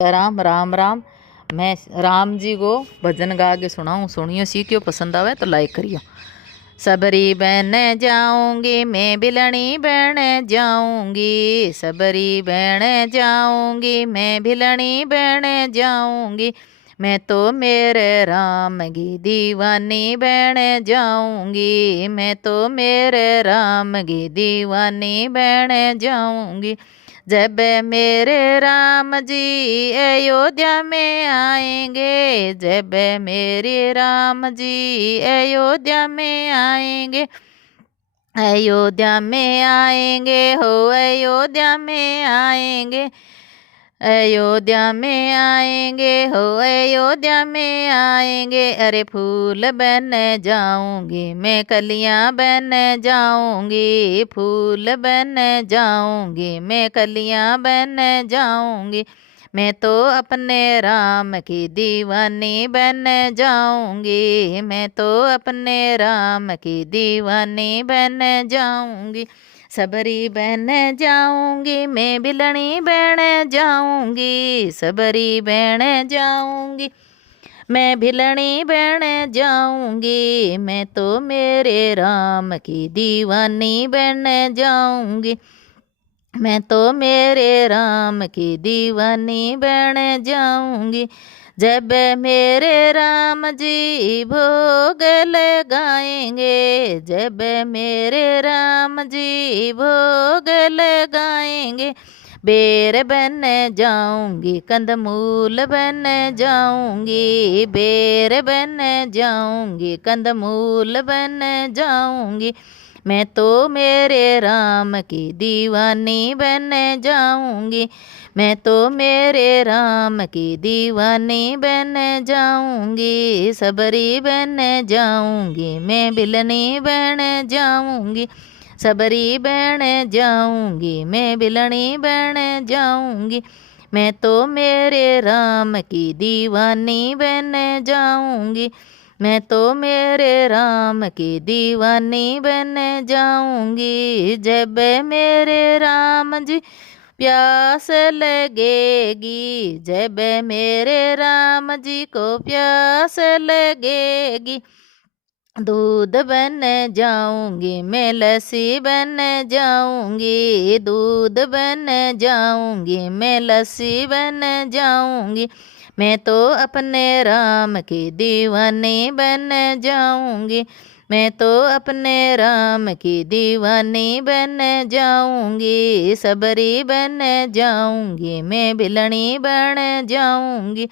राम राम राम। मैं राम जी को भजन गा के सुनाऊँ, सुनियो सीखियो, पसंद आवे तो लाइक करियो। सबरी बहन जाऊंगी मैं भिलनी बहन जाऊंगी, सबरी बहन जाऊंगी मैं भिलनी बहन जाऊंगी। मैं तो मेरे राम की दीवानी बहन जाऊंगी, मैं तो मेरे राम की दीवानी बहन जाऊंगी। जब मेरे राम जी अयोध्या में आएंगे, जब मेरे राम जी अयोध्या में आएंगे, अयोध्या में आएंगे हो अयोध्या में आएंगे, अयोध्या में आएंगे हो अयोध्या में आएंगे। अरे फूल बन जाऊंगी मैं, कलियां बन जाऊंगी, फूल बन जाऊंगी मैं, कलियां बन जाऊंगी। मैं तो अपने राम की दीवानी बन जाऊंगी, मैं तो अपने राम की दीवानी बन जाऊंगी। सबरी बहन जाऊंगी मैं, भिलनी बहन जाऊंगी, सबरी बहन जाऊंगी मैं, भिलनी बहन जाऊंगी। मैं तो मेरे राम की दीवानी बन जाऊंगी, मैं तो मेरे राम की दीवानी बन जाऊंगी। जब मेरे राम जी भोग लगाएंगे, जब मेरे राम जी भोग लगाएंगे, बेर बन जाऊंगी, कंदमूल बन जाऊंगी, बेर बन जाऊंगी, कंदमूल बन जाऊंगी। मैं तो मेरे राम की दीवानी बन जाऊंगी, मैं तो मेरे राम की दीवानी बन जाऊंगी। सबरी बन जाऊंगी मैं, भिलनी बन जाऊंगी, सबरी बन जाऊंगी मैं, भिलनी बन जाऊंगी। मैं तो मेरे राम की दीवानी बन जाऊंगी, मैं तो मेरे राम की दीवानी बन जाऊंगी। जब मेरे राम जी प्यास लगेगी, जब मेरे राम जी को प्यास लगेगी, दूध बन जाऊंगी मैं, लस्सी बन जाऊंगी, दूध बन जाऊंगी मैं, लस्सी बन जाऊंगी। मैं तो अपने राम की दीवानी बन जाऊंगी, मैं तो अपने राम की दीवानी बन जाऊंगी। सबरी बन जाऊंगी मैं, भिलनी बन जाऊंगी,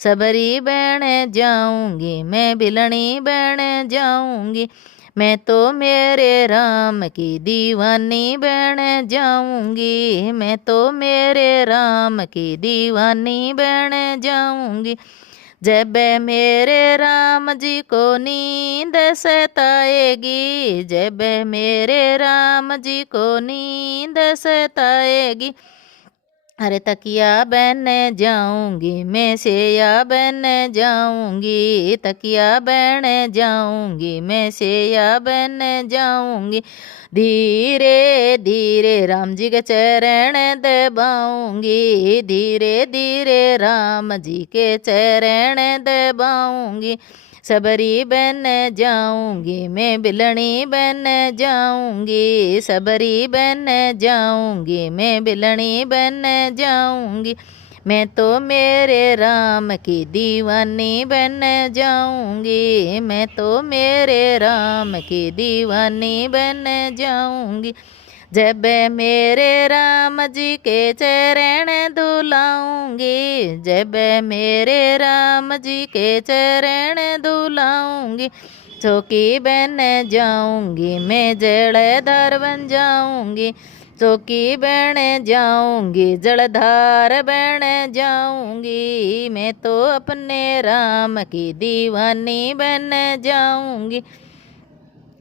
सबरी बन जाऊंगी मैं, भिलनी बन जाऊंगी। मैं तो मेरे राम की दीवानी बन जाऊंगी, मैं तो मेरे राम की दीवानी बन जाऊंगी। जब मेरे राम जी को नींद सताएगी, जब मेरे राम जी को नींद सताएगी, अरे तकिया बन जाऊंगी मैं, सेया बन जाऊंगी, तकिया बन जाऊंगी मैं, सेया बन जाऊंगी। धीरे धीरे राम जी के चरण दबाऊंगी, धीरे धीरे राम जी के चरण दबाऊंगी। सबरी बन जाऊंगी मैं, भिलनी बन जाऊंगी, सबरी बन जाऊंगी मैं, भिलनी बन जाऊंगी। मैं तो मेरे राम की दीवानी बन जाऊंगी, मैं तो मेरे राम की दीवानी बन जाऊंगी। जब मेरे राम जी के चरण धुलाऊंगी, जब मेरे राम जी के चरण धुलाऊंगी, चौकी बन जाऊंगी मैं, जलधार बन जाऊंगी, चौकी बन जाऊंगी, जलधार बन जाऊंगी। मैं तो अपने राम की दीवानी बन जाऊंगी,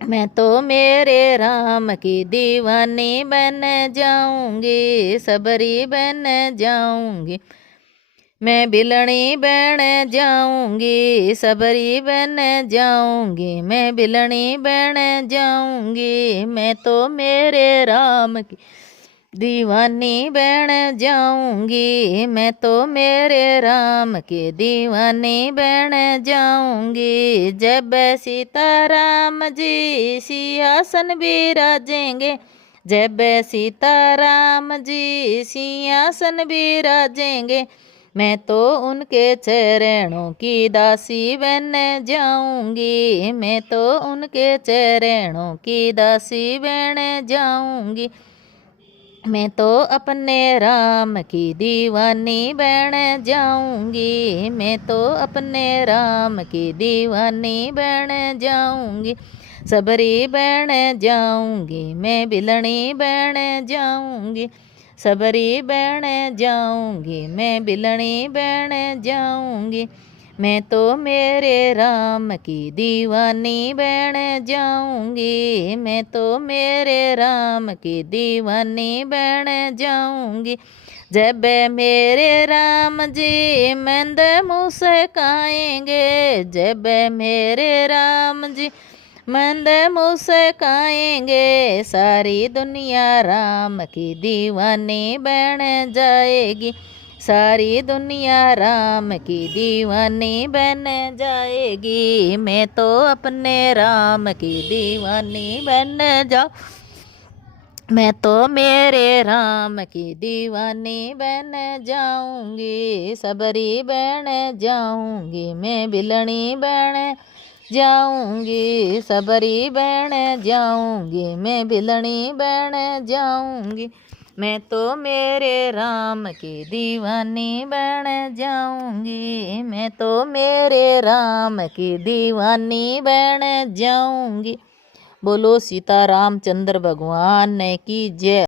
मैं तो मेरे राम की दीवानी बन जाऊंगी। सबरी बन जाऊंगी मैं, भिलनी बन जाऊंगी, सबरी बन जाऊंगी मैं, भिलनी बन जाऊंगी। मैं तो मेरे राम की दीवानी बन जाऊंगी, मैं तो मेरे राम के दीवानी बन जाऊंगी। जब सीताराम जी सिंहासन बिराजेंगे, जब सीताराम जी सिंहासन बिराजेंगे, मैं तो उनके चरणों की दासी बन जाऊंगी, मैं तो उनके चरणों की दासी बन जाऊंगी। मैं तो अपने राम की दीवानी बन जाऊंगी, मैं तो अपने राम की दीवानी बन जाऊंगी। सबरी बन जाऊंगी, मैं बिलनी बन जाऊंगी, सबरी बन जाऊंगी, मैं बिलनी बन जाऊंगी। मैं तो मेरे राम की दीवानी बन जाऊंगी, मैं तो मेरे राम की दीवानी बन जाऊंगी। जब मेरे राम जी मंद मुस्काएंगे, जब मेरे राम जी मंद मुस्काएंगे, सारी दुनिया राम की दीवानी बन जाएगी, सारी दुनिया राम की दीवानी बन जाएगी। मैं तो अपने राम की दीवानी बन जाऊँ, मैं तो मेरे राम की दीवानी बन जाऊंगी। सबरी बन जाऊंगी, मैं बिलनी बन जाऊंगी, सबरी बन जाऊंगी, मैं बिलनी बन जाऊंगी। मैं तो मेरे राम की दीवानी बन जाऊंगी, मैं तो मेरे राम की दीवानी बन जाऊंगी। बोलो सीता रामचंद्र भगवान की जय।